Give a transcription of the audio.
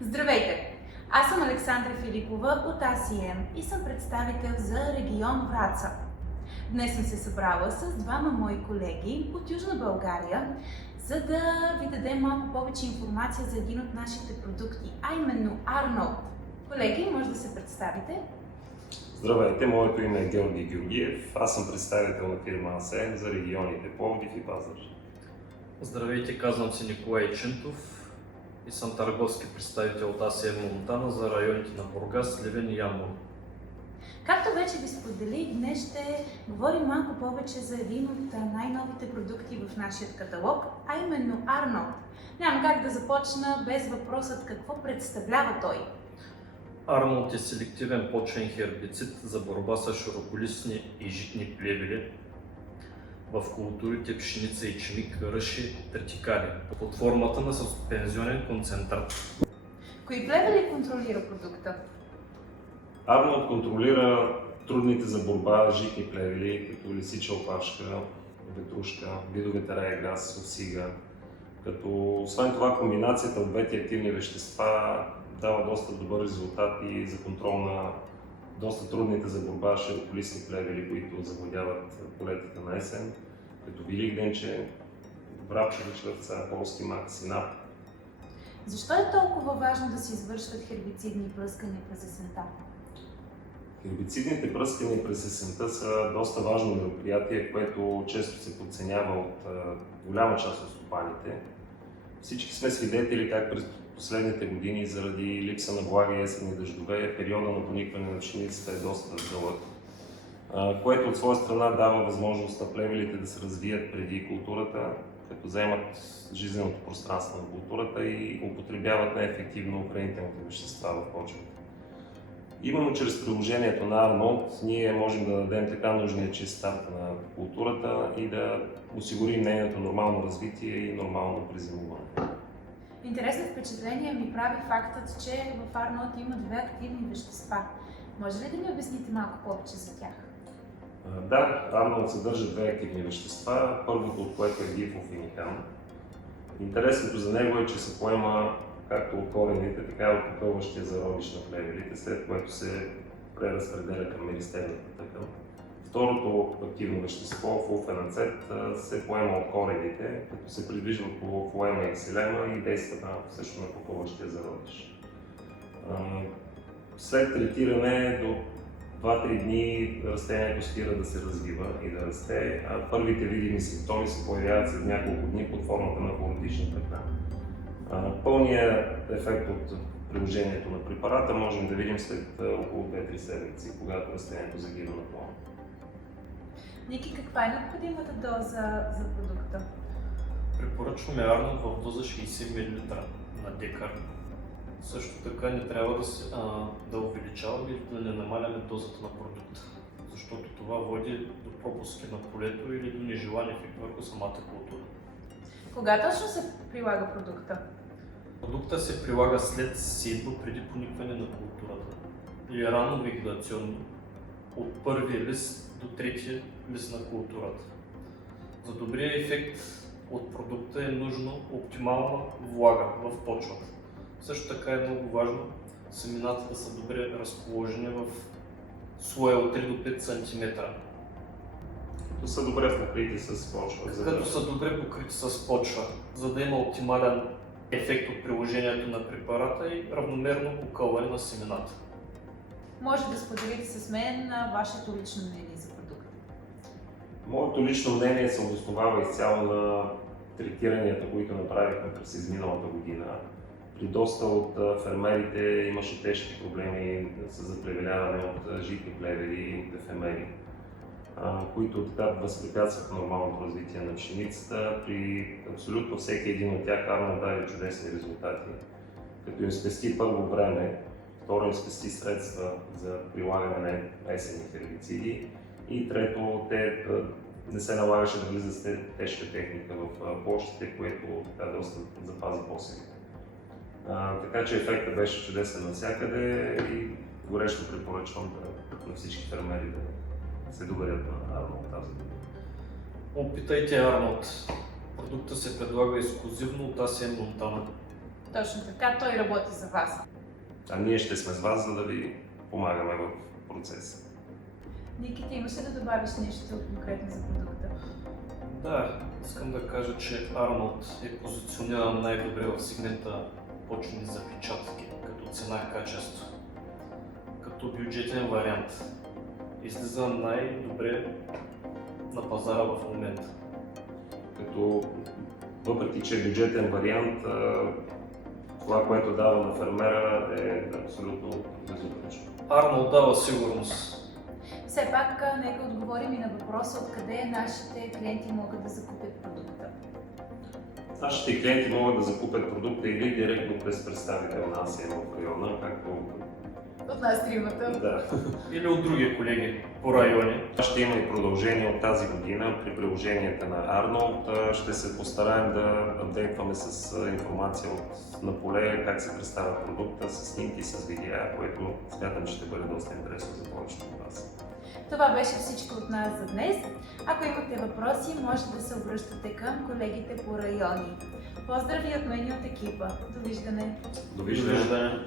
Здравейте! Аз съм Александра Филипова от ACM и съм представител за регион Враца. Днес съм се събрала с двама мои колеги от Южна България, за да ви дадем малко повече информация за един от нашите продукти, а именно Арнолд. Колеги, може да се представите? Здравейте, моето име е Георги Георгиев. Аз съм представител на фирма ACM за регионите Пловдив и Пазарджик. Здравейте, казвам се Николай Чинтов и съм търговски представител от ACM Монтана за районите на Бургас, Сливен и Ямбол. Както вече ви споделих, днес ще говорим малко повече за един от най-новите продукти в нашия каталог, а именно Арнолд. Няма как да започна без въпросът какво представлява той. Арнолд е селективен почвен хербицид за борба с широколистни и житни плевели в културите пшеница, ечемик, ръши, третикали под формата на суспензионен концентрат. Кои плевели контролира продукта? Арнолд контролира трудните за борба житни плевели, като лисича опашка, ветрушка, видовете раегаз, осига. Като освен това комбинацията от двете активни вещества дава доста добър резултат и за контрол на доста трудните за борба широколистни плевели, които завладяват полетите на есен, като вилигденче, врабчеви чвърца, полски мак, синап. Защо е толкова важно да се извършват хербицидни пръскания през есента? Хербицидните пръскания през есента са доста важно мероприятие, което често се подценява от голяма част от стопаните. Всички сме свидетели как през последните години заради липса на влага и есенни дъждове периода на поникване на пшеницата е доста дълъг, което от своя страна дава възможност на плевелите да се развият преди културата, като заемат жизненото пространство на културата и употребяват неефективно хранителните вещества в почвата. Именно чрез приложението на Арнолд ние можем да дадем така нужния чист старт на културата и да осигурим нейното нормално развитие и нормално приземуване. Интересно впечатление ми прави фактът, че в Арнолд има две активни вещества. Може ли да ми обясните малко повече за тях? Да, Арнолд съдържа две активни вещества, първото от което е дифлофеникан. Интересното за него е, че се поема както от корените, така и от попълващия зародиш на плевелите, след което се преразпределя към меристемната тъкан. Второто активно вещество, фулфенацет, се поема от корените, като се придвижва по флоема и ксилема и действа също на попълващия зародиш. След третиране до 2-3 дни растението спира да се развива и да расте, а първите видими симптоми се появяват след няколко дни под формата на хлоротична петна. Пълният ефект от приложението на препарата можем да видим след около 2-3 седмици, когато растението загива напълно. Ники, каква е необходимата доза за продукта? Препоръчваме Арнолд в доза 60 мл на декар. Също така не трябва да увеличаваме или да не намаляме дозата на продукта, защото това води до пропуски на полето или до нежелан ефект върху самата култура. Кога точно се прилага продукта? Продукта се прилага след сеитба преди поникване на културата или рано вегетационно от първия лист до третия лист на културата. За добрия ефект от продукта е нужно оптимална влага в почвата. Също така е много важно семената да са добре разположени в слоя от 3 до 5 см. Като са добре покрити с почва. Като са добре покрити с почва, за да има оптимален ефект от приложението на препарата и равномерно покълване на семената. Може да споделите с мен вашето лично мнение за продукта. Моето лично мнение се обосновава изцяло на третиранията, които направихме през изминалата година. При доста от фермерите имаше тежки проблеми с заплевеляване от житни плевели и от ефемери, които така възпрепятстваха нормалното развитие на пшеницата. При абсолютно всеки един от тях Арнолд даде чудесни резултати, като им спести първо време, второ им спести средства за прилагане на есенни хербициди и трето, те не се налагаше да влизат с тежка техника в площите, което така доста запази посевите. Така че ефектът беше чудесен навсякъде и горещо препоръчвам на всички фермери да се доверят на Арнолд тази година. Опитайте Арнолд. Продукта се предлага ексклюзивно от ACM Монтана. Точно така, той работи за вас. А ние ще сме с вас, за да ви помагаме в процеса. Ники, ти имаш ли да добавиш нещо конкретно за продукта? Да, искам да кажа, че Арнолд е позициониран най-добре в сегмента почни запечатки, като цена-качество. Като бюджетен вариант. Излиза най-добре на пазара в момента. Като въпреки, че е бюджетен вариант, това, което дава на фермера е абсолютно безупречно. Арнолд дава сигурност. Все пак, нека отговорим и на въпроса откъде нашите клиенти могат да закупят продукта. Нашите клиенти могат да закупят продукта или директно през представител на АСМ в района, както От нас тримата. да. Или от други колеги по райони. Ще има и продължение от тази година при приложенията на Arnold. Ще се постараем да апдейтваме с информация на поле как се представя продукта, с снимки, с видеа, което смятам, че ще бъде доста интересно за повечето от вас. Това беше всичко от нас за днес. Ако имате въпроси, може да се обръщате към колегите по райони. Поздрави от мен и от екипа. Довиждане! Довиждане! Довиждане.